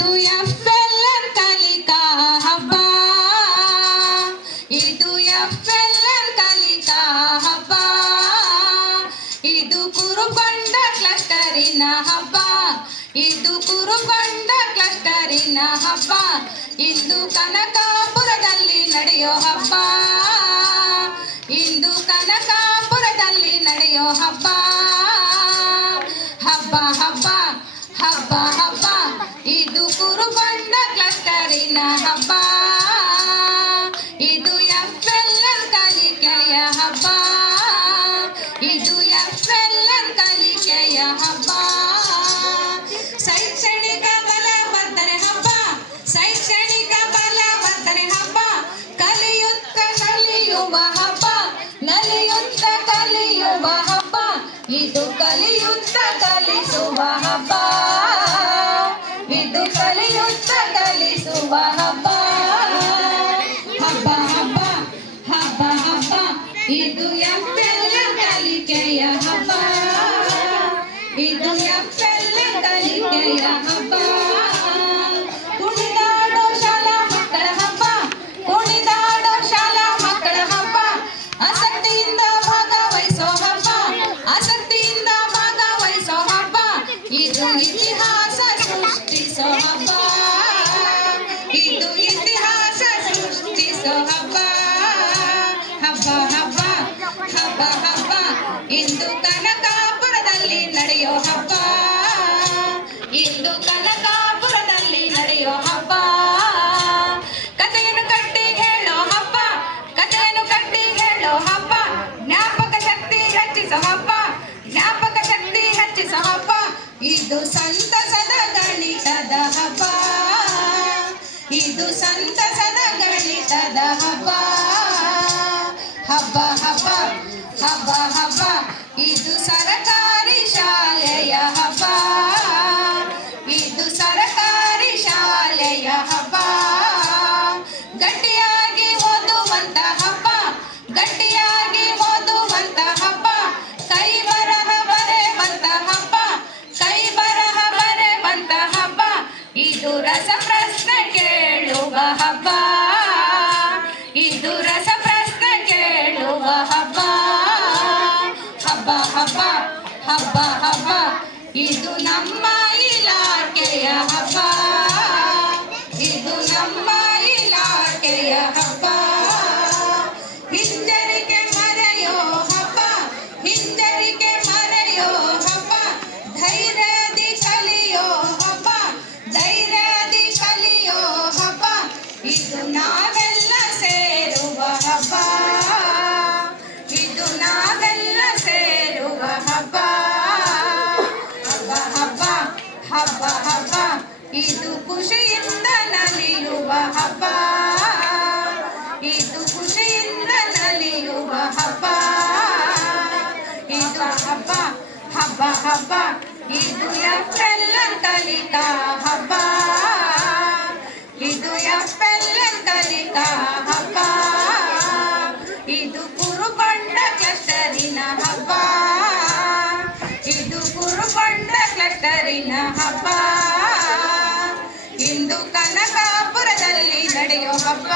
ಇದು FLR ಕಲಿಕಾ ಹಬ್ಬ, ಇದು FLR ಕಲಿಕಾ ಹಬ್ಬ, ಇದು ಕುರುಬಂಡ ಕ್ಲಸ್ಟರಿನ ಹಬ್ಬ, ಇದು ಕುರುಬಂಡ ಕ್ಲಸ್ಟರಿನ ಹಬ್ಬ, ಇಂದು ಕನಕಾಪುರದಲ್ಲಿ ನಡೆಯೋ ಹಬ್ಬ, ಇಂದು ಕನಕಾಪುರದಲ್ಲಿ ನಡೆಯೋ ಹಬ್ಬ, ಹಬ್ಬ ಹಬ್ಬ ಹಬ್ಬ ಹಬ್ಬ, ಇದು ಕುರುಬಂಡ ಕ್ಲಸ್ಟರಿನ ಹಬ್ಬ, ಇದು FLR ಕಲಿಕೆಯ ಹಬ್ಬ, ಇದು FLR ಕಲಿಕೆಯ ಹಬ್ಬ. ಶೈಕ್ಷಣಿಕ ಬಲವರ್ಧನೆ ಹಬ್ಬ, ಶೈಕ್ಷಣಿಕ ಬಲವರ್ಧನೆ ಹಬ್ಬ, ಕಲಿಯುತ್ತ ಕಲಿಯುವ ಹಬ್ಬ, ನಲಿಯುತ್ತ ಕಲಿಯುವ ಹಬ್ಬ, ಇದು ಕಲಿಯುತ್ತ ಕಲಿಸುವ ಹಬ್ಬ, ಇದು ಕಲಿಯುತ್ತ ಕಲಿಸುವ ಹಬ್ಬ, ಹಬ್ಬ ಹಬ್ಬ ಹಬ್ಬ ಹಬ್ಬ, ಇದು FLR ಕಲಿಕೆಯ ಹಬ್ಬ, ಇದು FLR ಕಲಿಕೆಯ ಹಬ್ಬ. ಕುಣಿದಾಡೋ ಶಾಲಾ ಮಕ್ಕಳ ಹಬ್ಬ, ಕುಣಿದಾಡೋ ಶಾಲಾ ಮಕ್ಕಳ ಹಬ್ಬ, ಆಸಕ್ತಿಯಿಂದ ಭಾಗವಹಿಸೋ ಹಬ್ಬ, ಆಸಕ್ತಿಯಿಂದ ಭಾಗವಹಿಸೋ ಹಬ್ಬ, ಇದು ಇತಿಹಾಸ ಸೃಷ್ಟಿಸೋ ಹಬ್ಬ, ಇದು ಇತಿಹಾಸ ಸೃಷ್ಟಿಸೋ ಹಬ್ಬ, ಹಬ್ಬ ಹಬ್ಬ ಹಬ್ಬ ಹಬ್ಬ, ಇಂದು ಕನಕಾಪುರದಲ್ಲಿ ನಡೆಯೋ ಹಬ್ಬ, ಇಂದು ಕನಕಾಪುರದಲ್ಲಿ ನಡೆಯೋ ಹಬ್ಬ. ಕಥೆಯನ್ನು ಕಟ್ಟಿ ಹೇಳೋ ಹಬ್ಬ, ಕಥೆಯನ್ನು ಕಟ್ಟಿ ಹೇಳೋ ಹಬ್ಬ, ಜ್ಞಾಪಕ ಶಕ್ತಿ ಹೆಚ್ಚಿಸೋ ಹಬ್ಬ, ಜ್ಞಾಪಕ ಶಕ್ತಿ ಹೆಚ್ಚಿಸೋ ಹಬ್ಬ, ಇದು ಸಂತಸದ ಗಣಿತದ ಹಬ್ಬ, ಇದು ಸಂತಸದ ಗಣಿತದ ಹಬ್ಬ, ಹಬ್ಬ ಹಬ್ಬ ಹಬ್ಬ ಹಬ್ಬ, ಇದು ಸರಕಾರಿ ಶಾಲೆಯ ಹಬ್ಬ, ಇದು ಸರಕಾರಿ ಶಾಲೆಯ ಹಬ್ಬ. ಗಟ್ಟಿಯಾಗಿ ಓದುವಂತ ಹಬ್ಬ, ಗಟ್ಟಿಯಾಗಿ ಓದುವಂತ ಹಬ್ಬ, ಕೈ ಬರಹ ಬರೆವಂತ ಹಬ್ಬ, ಕೈ ಬರಹ ಬರೆವಂತ ಹಬ್ಬ, ಇದು ರಸಪ್ರಶ್ನೆ ಕೇಳುವ ಹಬ್ಬ, ಇದು ರಸಪ್ರಶ್ನೆ ಕೇಳುವ ಹಬ್ಬ, ಹಬ್ಬ ಹಬ್ಬ ಹಬ್ಬ ಹಬ್ಬ, ಇದು ನಮ್ಮ ಇಲಾಖೆಯ ಹಬ್ಬ, ಇದು ನಮ್ಮ ಇಲಾಖೆಯ ಹಬ್ಬ. ಹಿಂಜರಿಕೆ ಮರೆಯೋ ಹಬ್ಬ, ಹಿಂಜರಿಕೆ ಮರೆಯೋ ಹಬ್ಬ, ಧೈರ್ಯದಿ ಕಲಿಯೋ ಹಬ್ಬ, ಧೈರ್ಯದಿ ಕಲಿಯೋ ಹಬ್ಬ, ಇದು ನಾವೆಲ್ಲ ಸೇರುವ ಹಬ್ಬ, ಇದು ನಾವೆಲ್ಲ ಸೇರುವ ಹಬ್ಬ, ಹಬ್ಬ ಹಬ್ಬ ಹಬ್ಬ ಹಬ್ಬ, ಇದು ಖುಷಿಯಿಂದ ನಲಿಯುವ ಹಬ್ಬ, ಇದು ಖುಷಿಯಿಂದ ನಲಿಯುವ ಹಬ್ಬ, ಇದು ಹಬ್ಬ ಹಬ್ಬ ಹಬ್ಬ, ಇದು FLR ಕಲಿಕಾ ಹಬ್ಬ, ಇದು FLR ಕಲಿಕಾ ಹಬ್ಬ, ಇದು ಕುರುಬಂಡ ಕ್ಲಸ್ಟರಿನ ಹಬ್ಬ, ಇದು ಕುರುಬಂಡ ಕ್ಲಸ್ಟರಿನ ಹಬ್ಬ, ಇಂದು ಕನಕಾಪುರದಲ್ಲಿ ನಡೆಯೋ ಹಬ್ಬ.